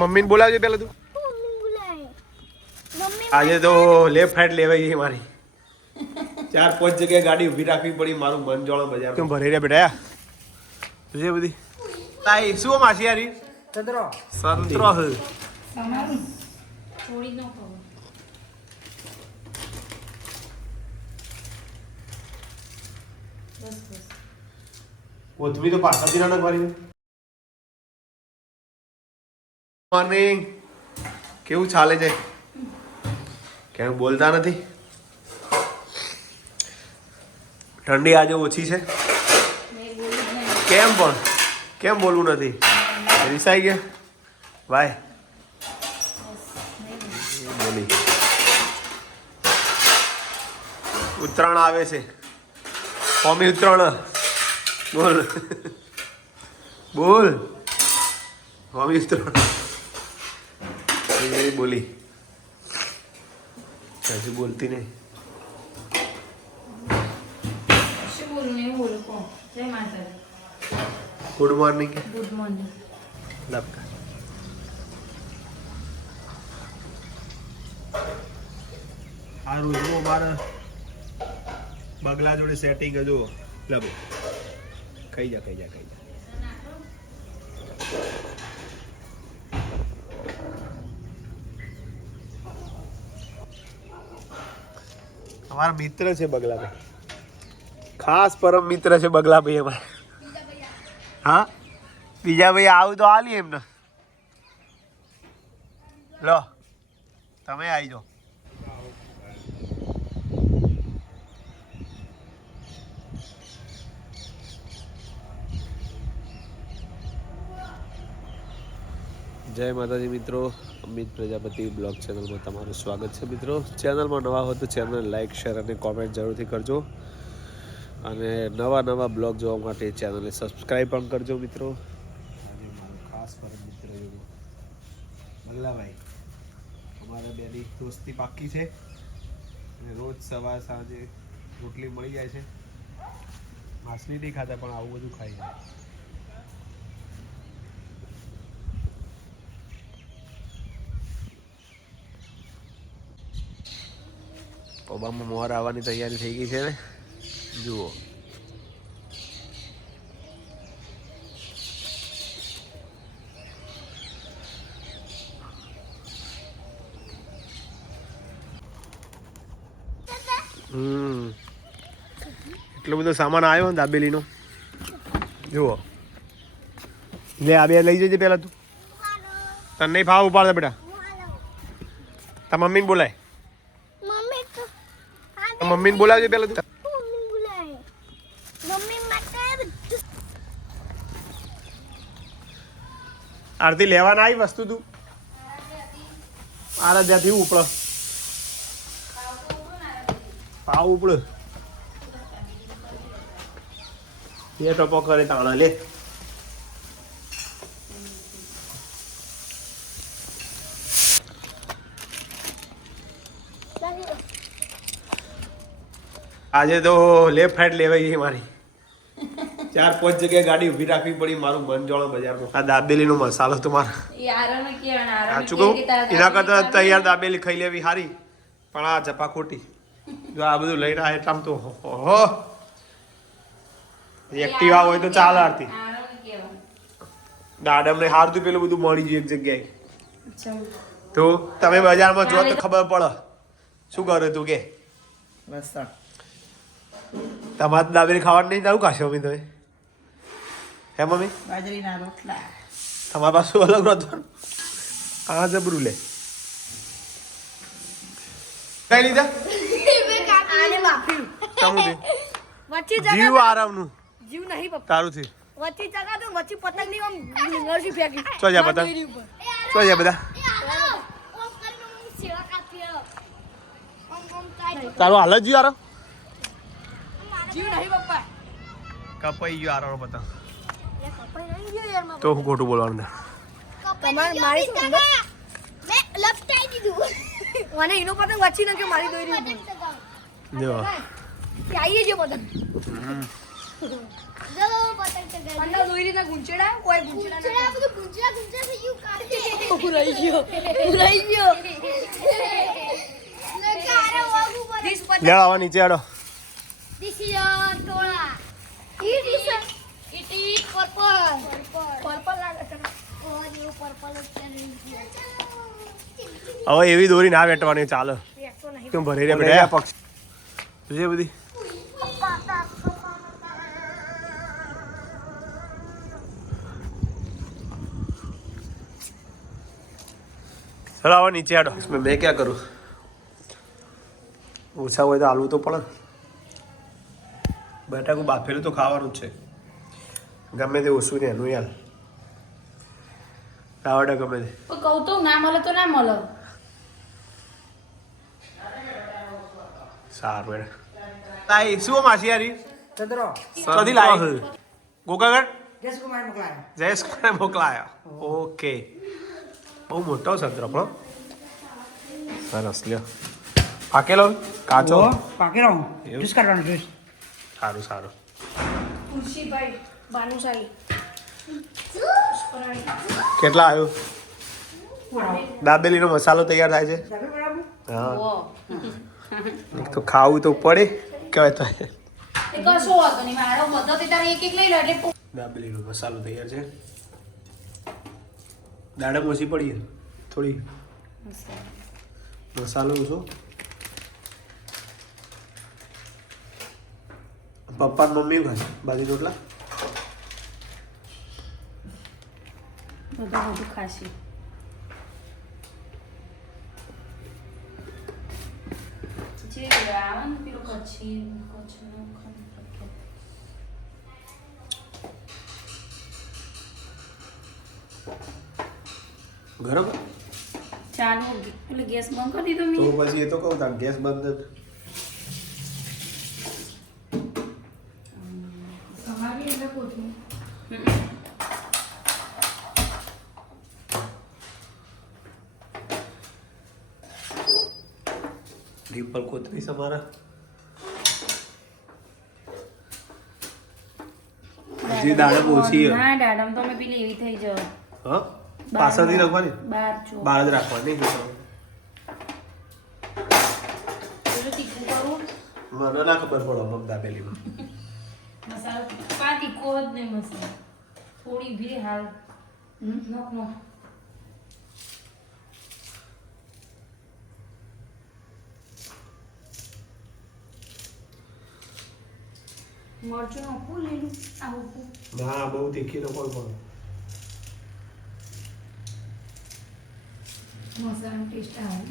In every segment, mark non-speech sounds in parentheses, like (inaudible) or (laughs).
મમ્મીને બોલાવજે પેલા તું. મમ્મી બોલાય. મમ્મી આજે તો લેફ્ટ હેન્ડ લેવાઈ ગઈ મારી. ચાર પાંચ જગ્યાએ ગાડી ઊભી રાખવી પડી મારું મન જોડો બજાર. કેમ ભરી રહ્યા બેટા જે બધી? તાઈ શું માસી યારી ચંદ્રો સંતરો હ થોડી ન કોથમી તો પાછળથી ના નાખવાની મોર્નિંગ કેવું ચાલે છે? કેમ બોલતા નથી? ઠંડી આજે ઓછી છે? કેમ પણ? કેમ બોલવું નથી? રિસાઈ ગયા? ભાઈ. બોલી. ઉત્તરાયણ આવે છે. કોમી ઉત્તરાયણ. બોલ. બોલ. કોમી ઉત્તરાયણ. એ બોલી. હજુ બોલતી નહીં. ગુડ મોર્નિંગ ગુડ મોર્નિંગ લપકા. આ રોજનું અમારે બગલા જોડે સેટિંગ હજુ લબો ખાઈ જા ખાઈ જા ખાઈ જા. અમારા મિત્ર છે બગલાભાઈ. ખાસ પરમ મિત્ર છે બગલાભાઈ અમારા. હા? બીજા ભાઈ આવું તો આલી એમને. લો, તમે આવી જાઓ. જય માતાજી મિત્રો, અમિત પ્રજાપતિ બ્લોગ ચેનલમાં તમારું સ્વાગત છે મિત્રો. ચેનલમાં નવા હો તો ચેનલ લાઇક શેર અને કોમેન્ટ જરૂરથી કરજો. અને નવા નવા બ્લોગ જોવા માટે ચેનલને સબસ્ક્રાઈબ પણ કરજો મિત્રો. ખાસ પર મિત્ર એવું બગલાભાઈ અમારા બેની દોસ્તી પાકી છે. અને રોજ સવાર સાંજે રોટલી મળી જાય છે. માછલી નહીં ખાતા, પણ આવું બધું ખાઈ જાય. ઓબામાં મોર આવવાની તૈયારી થઈ ગઈ છે ને જુઓ. હમ. એટલો બધો સામાન આવ્યો ને દાબેલીનો. જુઓ. લે, આ બે લઈ જજે પેલા તું. તને નહીં ફાવ ઉપાડતા બેટા. તાર મમ્મીને બોલાય. મમ્મીને બોલાવજે પેલા તું. આરતી લેવાના આવી વસ્તુ તું. આરા જ્યાંથી ઉપડે. પાવ ઉપડ. બે ટપો કરે તાણા લે. આજે તો લેફ્ટ હેન્ડ લેવાઈ ગઈ મારી. ચાર પાંચ જગ્યાએ ગાડી ઊભી રાખવી પડી મારું મન જોડો બજારમાં આ દાબેલીનો મસાલો તો મારા. સાચું કહું? એના કરતા તૈયાર દાબેલી ખાઈ લેવી સારી પણ આ જપા ખોટી જો આ બધું લઈને આ એટલામ તો હો એક્ટિવા હોય તો ચાલ આરતી. દાડમને કહેવાનું દાડમ ને હારતું પેલું બધું મળી ગયું એક જગ્યાએ. તો તમે બજારમાં જો તો ખબર પડે. શું કરે તું કે? લસણ તમારે દાબેલી ખાવાનું નહીં તારું ખાશો મમ્મી તમે? હે મમ્મી? બાજરીના રોટલા. તમારા પાસે અલગ રોધવાનું આ જબરું લે કઈ લીધા? આને વાપર્યું. તમું વચ્ચે જીવ આરામનું. જીવ નહીં પપ્પા તારું થી વચ્ચે જગા તો વચ્ચે પતંગની આમ નરસી ફેંકી. ચો જા પતંગ ચો જા બધા. તારું હાલ જ જીવ આરો જીવ નહીં પપ્પા કપાઈ ગયો આરો બતા કપાઈ નહીં ગયો યાર મારો. તો હું ખોટું બોલવાનું તમારે મારી? મને એનો પતંગ વચ્ચે નાખ્યો મારી દોરી ઉપર. જો. આઈએ છે પતંગ નીચે આડો. This is a ટોળા. It is a- it is purple. Purple લાગે છે Oh, જેવું purple જ પહેરેલું છે. હવે એવી દોરી ના વેટવાની ચાલે. એકસો નહીં. કેમ ભરી રે બેટા? પક્ષ. જોજે બધી? ચલો આવો નીચે આડો. મેં મેં ક્યાં કરું? ઓછા હોય તો આલવું તો પડે. બટાકું બાફેલું તો ખાવાનું જ છે. ગમે તે ઓછું ને એનું યાર. આવડે ગમે તે. કહું તો ના મળે તો ના મળે. સારું બેટા તાઈ શું માસી યારી ચંદ્રો. સદી લાય ગોકાગઢ જયેશ કુમાર મોકલાયા. જયેશ કુમાર મોકલાયા. ઓકે. બહુ મોટો ચંદ્ર પણ સરસ લ્યો. પાકેલો? કાચો? પાકેલો. જ્યુસ કાઢવાનું જ્યુસ સારું સારું. તુલસીભાઈ ભાનુશાલી કેટલા આવ્યું? દાબેલીનો મસાલો તૈયાર થાય છે. હા. એક તો ખાવું તો પડે કહેવાય તો. એ કશો વાંધો નહીં મારો બધો તે તારે એક એક લઈ લો એટલે દાબેલીનો મસાલો તૈયાર છે. દાડમ ઓછી પડી થોડી. મસાલો ઓછો. પપ્પા મમ્મી ખાય બાજી રોટલા? બધા બધું પેલું ખંડ ગરમ ચાનો એટલે ગેસ બંધ કરી દીધો તો પછી એ તો કહું તા ગેસ બંધ જ. તમારી એટલે કોથળી ડિમ્પલ કોતરી છે જે દાડમ ઓછી. ના દાડમ તો અમે પેલી એવી થઈ જાવ હા પાછળથી રાખવાની બાર છો બહાર જ રાખવાની મને ના ખબર પડે મગ દાબેલીમાં મસાલો પા તીખો જ નહીં મસાલો થોડી ભી હાલ. નોખ મરચું નાખું લીલું આવું ના બહુ તીખી તો કોઈ પણ મસાલાનો ટેસ્ટ આવે.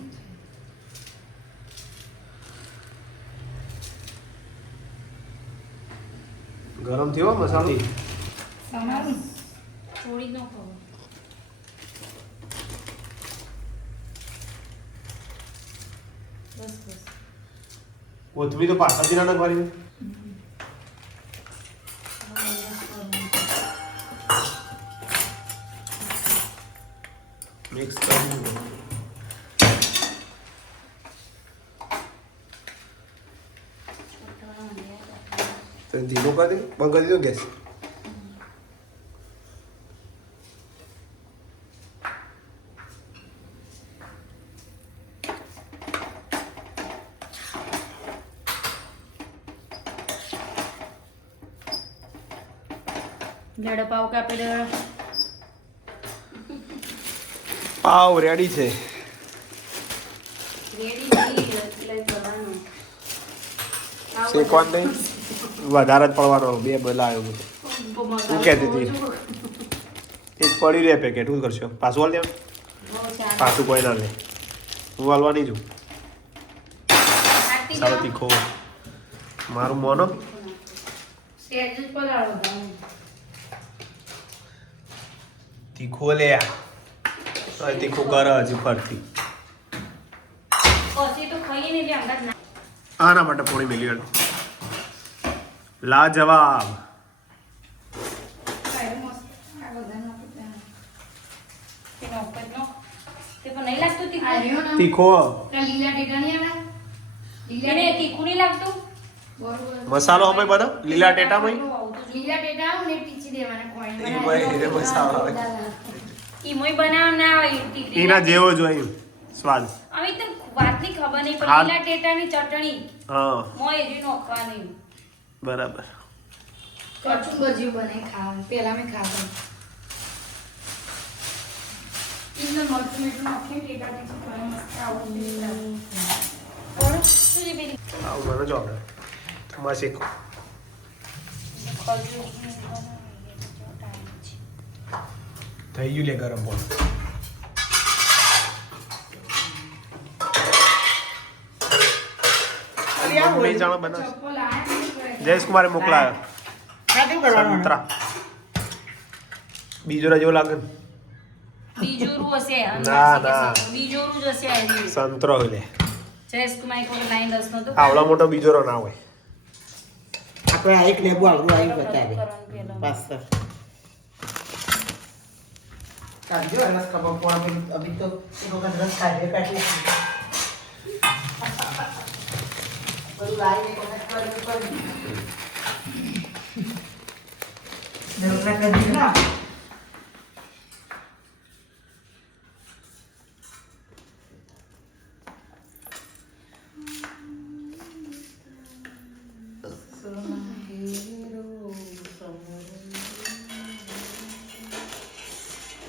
ગરમ થયો મસાલો. તમારું થોડી ન ખબર બસ બસ. તો પાછા જીરા નાખવાની મિક્સ કરી દીધું. ધીમો કરી દે બંધ કરી દીધો ગેસ. લેડો પાવ કાપી દે. પાવ રેડી છે. રેડી કરવાનું. શેકવાનું નહીં? વધારે જ પડવાનો બે બોલાયો હું. હું કહેતી હતી. એક પડી રહે પેકેટ શું કરશો? પાછું વાળ દેવાનું? પાછું કોઈ ના લે. હું હાલવા નહીં છું સારો તીખો. મારું મોનો તીખો લે તીખું કર હજી ફરતી. આના માટે પોણી મિલી ગયો લાજવાબ. તીખું. મસાલો અમે બનાવ લીલા ટેટા તો લીલા ટેટા ને પીચી દેવાના મજા આવે. બનાવ ના હોય એના જેવો જ હોય સ્વાદ. હવે તો વાતની ખબર નહીં પણ લીલા ટેટાની ચટણી હા. મોય એરી નોખવાની. બરાબર. કચુંબર જેવું બને ખાવાનું પેલા મેં ખાધું. થઈ ગયું લે ગરમ બોલ. જાણો બનાવે જયેશ કુમારે મોકલાયો સંતરા. બીજો જેવો લાગે. બીજો હશે. (laughs) ના, ના. બીજોરું જ હશે સંતરો હોય જયેશ કુમાર એક વખત લાઈન દસ નહોતું. આવડો મોટો બીજો ના હોય. આપણે આ એક લેબુ આવડું આવી બતાવે. કરવાનું કાઢજો રસ ખબર પડે. અભી તો એક વખત રસ કાઢે કાઢી બધું લાવીને કર્યું કર્યું ને રોટલા કરી ના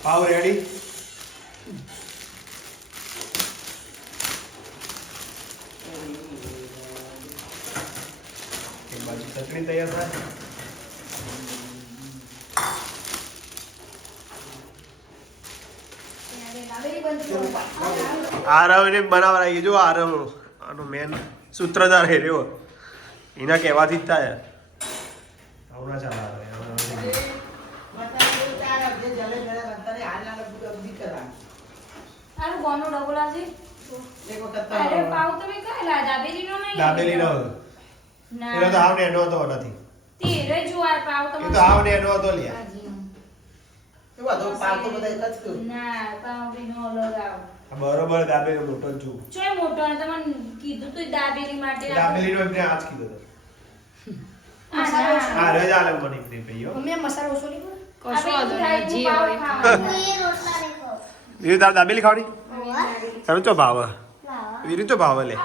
પાવ રેડી બંધ આરવ ને બનાવવા લાગી જો આરવ આનો મેન સૂત્રધાર હે રહ્યો. એના કહેવાથી જ થાય. આવડા ચાલે પાવ નો. ના તો હતો નથી. તેરે જુવાર પાવ હાવ ને એનો બીનો બરોબર દાબેલી મોટો જ છું ચોય મોટો અને તમને કીધું તો દાબેલી માટે દાબેલી નો એમને આજ કીધો ના. આ રજ આલે મને ફ્રી પઈયો મમ્મી મસાલો ઓછો લીધો? કશો ટાઈપનું જે હોય વીરુ તાર દાબેલી ખાવડી? તમે તો ભાવ? વીરુ તો ભાવ લે?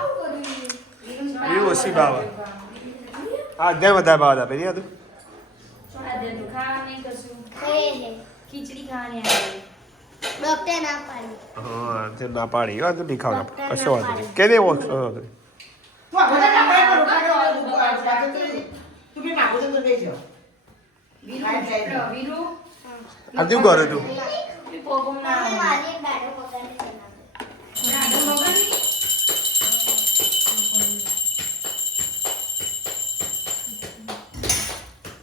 વીરુ ઓછી ભાવ. હા અધ્યાય વધારે ભાવ દાબેલી હતું આ દે તો ખીચડી ખાવાની આવે ના પાડી. હા તે ના પાડી. વાંધો નહીં. ખાવ કશો વાંધો નહીં. કે દેવો આજુ કરો તું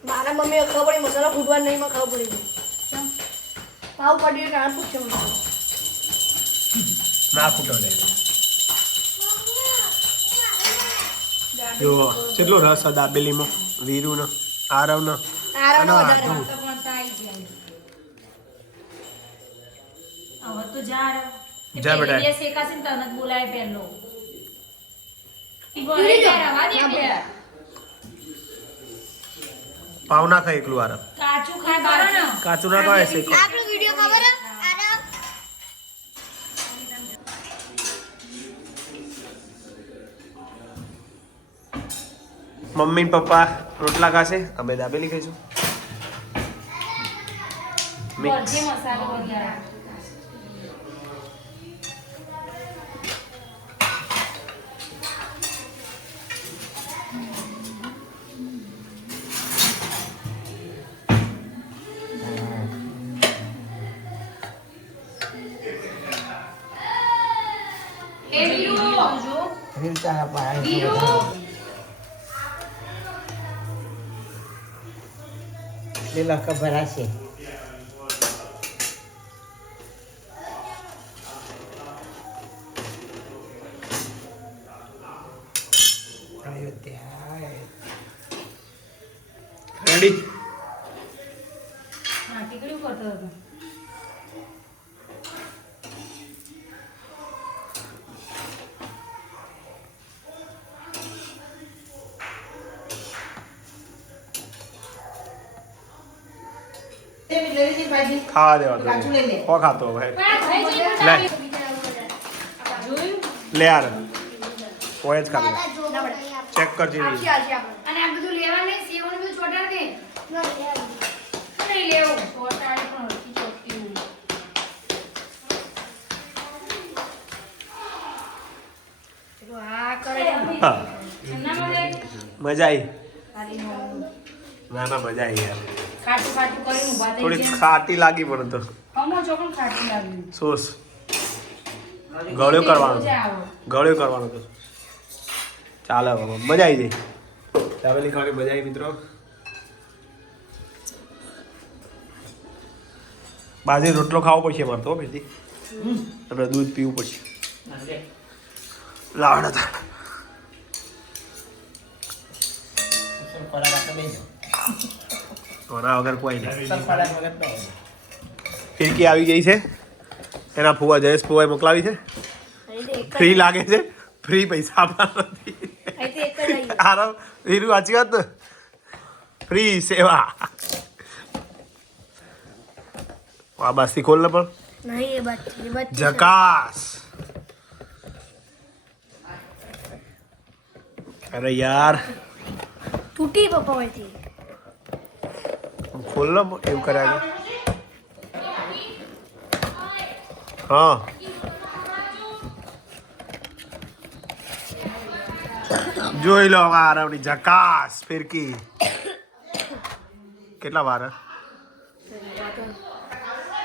મારા મમ્મી ખબર પડી મસાલા ફૂટવા નહીં માં ખબર પડી. મને ના ફૂટો લે જો કેટલો રસ આ દાબેલીમાં? વીરુનો આરવનો. આરવનો જાય. હવે તો જા જા બેટા. શેકાશે ને તને બોલાય પહેલો. પાવ ના ખાય એકલું આરવ. કાચું ખાય કાચું ના ખાય શેકો આપણો વિડિયો ખબર હે? આના મમ્મી ને પપ્પા રોટલા ખાશે. અમે દાબેલી ખાઈશું. મિક્સ ચા પાય લીલા ખબર હશે અયોધ્યા રેડી હા, ટીકડીયું કરતો હતો. એ બી લઈ લીધી ભાજી ખાવા દેવા તો કો ખાતો ભાઈ લે. લે. આર કોઈ જ ખાતો. ચેક કરજે. અને આ બધું લેવા નહીં સેવન બધું છોટા દે. નહીં લેવું. પણ મજા આવી ના મજા આવી યાર. ખાટું ખાટું કરીને ઊભા થઈ થોડી ખાટી લાગી મને તો. અમો ચોકન ખાટી લાગી. સોસ. ગળ્યો કરવાનો. ગળ્યો કરવાનો તો. ચાલે હવે મજા આવી જાય. ચાવેલી ખાવાની મજા આવી મિત્રો. બાજરી રોટલો ખાવો પડશે મારે તો પછી આપણે દૂધ પીવું પડશે. લાવડા હતા. સર આપણે કોના વગર કોઈ નહીં. ફિરકી આવી ગઈ છે એના ફુવા જયેશ ફુવાએ મોકલાવી છે ફ્રી લાગે છે ફ્રી પૈસા આપવાના નથી આરામ હીરું સાચી વાત ને ફ્રી સેવા આ બાસથી ખોલ ને પણ જકાસ અરે યાર તૂટી પપ્પા ખોલ એવું કરાવે હા. જોઈ લો આરામની જકાસ ફિરકી. કેટલા વાર?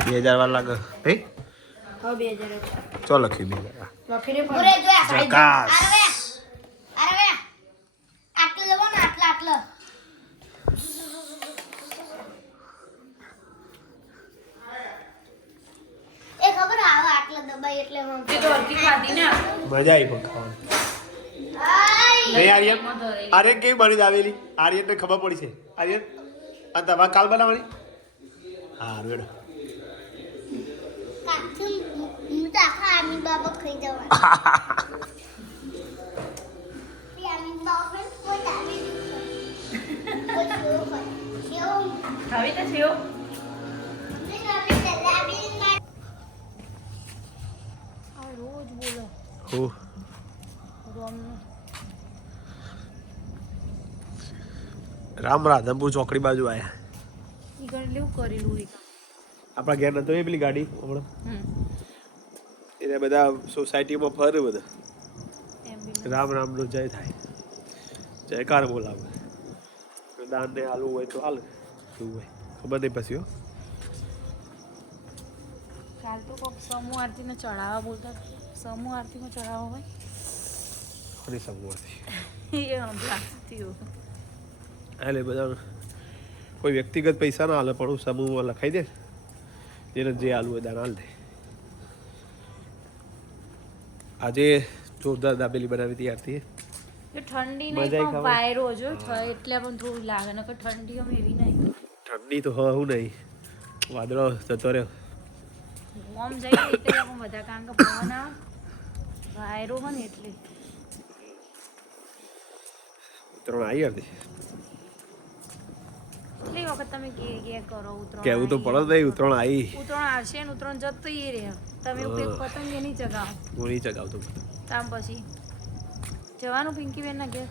બે હજાર વાર લાગે. જ. ચો લખી બે હજાર જકાસ. ખબર આવે આટલો દબાઈ એટલે એ તો હરખી ખાધી ને મજા આવી પણ ખાવાની. આય. નહીં આર્યન? આર્યન કેવી બની આવેલી? આર્યન ને ખબર પડી છે. આર્યન આ તમારે કાલ બનાવવાની? હા રેડ હું તો રોજ બોલો. હો રામ રાધનપુર ચોકડી બાજુ આયા. ઈ ઘર લેવું કરેલું એક. આપણા ઘેર નતો એ પેલી ગાડી હમણાં? એને બધા સોસાયટીમાં ફરે બધા. રામ રામનો જય થાય. જયકાર બોલાવે. દાન ને હાલવું હોય તો હાલ શું હોય? ખબર નહીં પછી હો. કાલ તો કોક સમૂહ આરતીને ચડાવવા બોલતા સમૂહ આરતીમાં ચડાવવા હોય સમૂહ આરતી. (laughs) એ હમણાં એટલે બધા કોઈ વ્યક્તિગત પૈસા ના હાલે પણ હું સમૂહમાં લખાઈ દે એને જે હાલવું હોય દાન હાલ દે. આજે જોરદાર દાબેલી બનાવી હતી આરતી ઠંડી નહીં જો એટલે પણ થોડું લાગે નકર ઠંડી એવી નહીં. ઠંડી તો હું નહીં. વાદળો જતો રહ્યો. ઓમ જઈએ એટલે આમ બધા કારણ કે પવન વાયરો હોય ને એટલે. ઉત્તરાયણ આવી હતી? કેટલી વખત તમે કે કે કરો ઉતરણ કેવું તો પડે આવી ઉતરણ આવશે ને ઉતરણ જતો એ રહે. તમે પતંગ એ નહીં ચગાવો. હું નહીં ચગાવતો. તામ પછી. જવાનું પિંકી બેન ના ઘેર?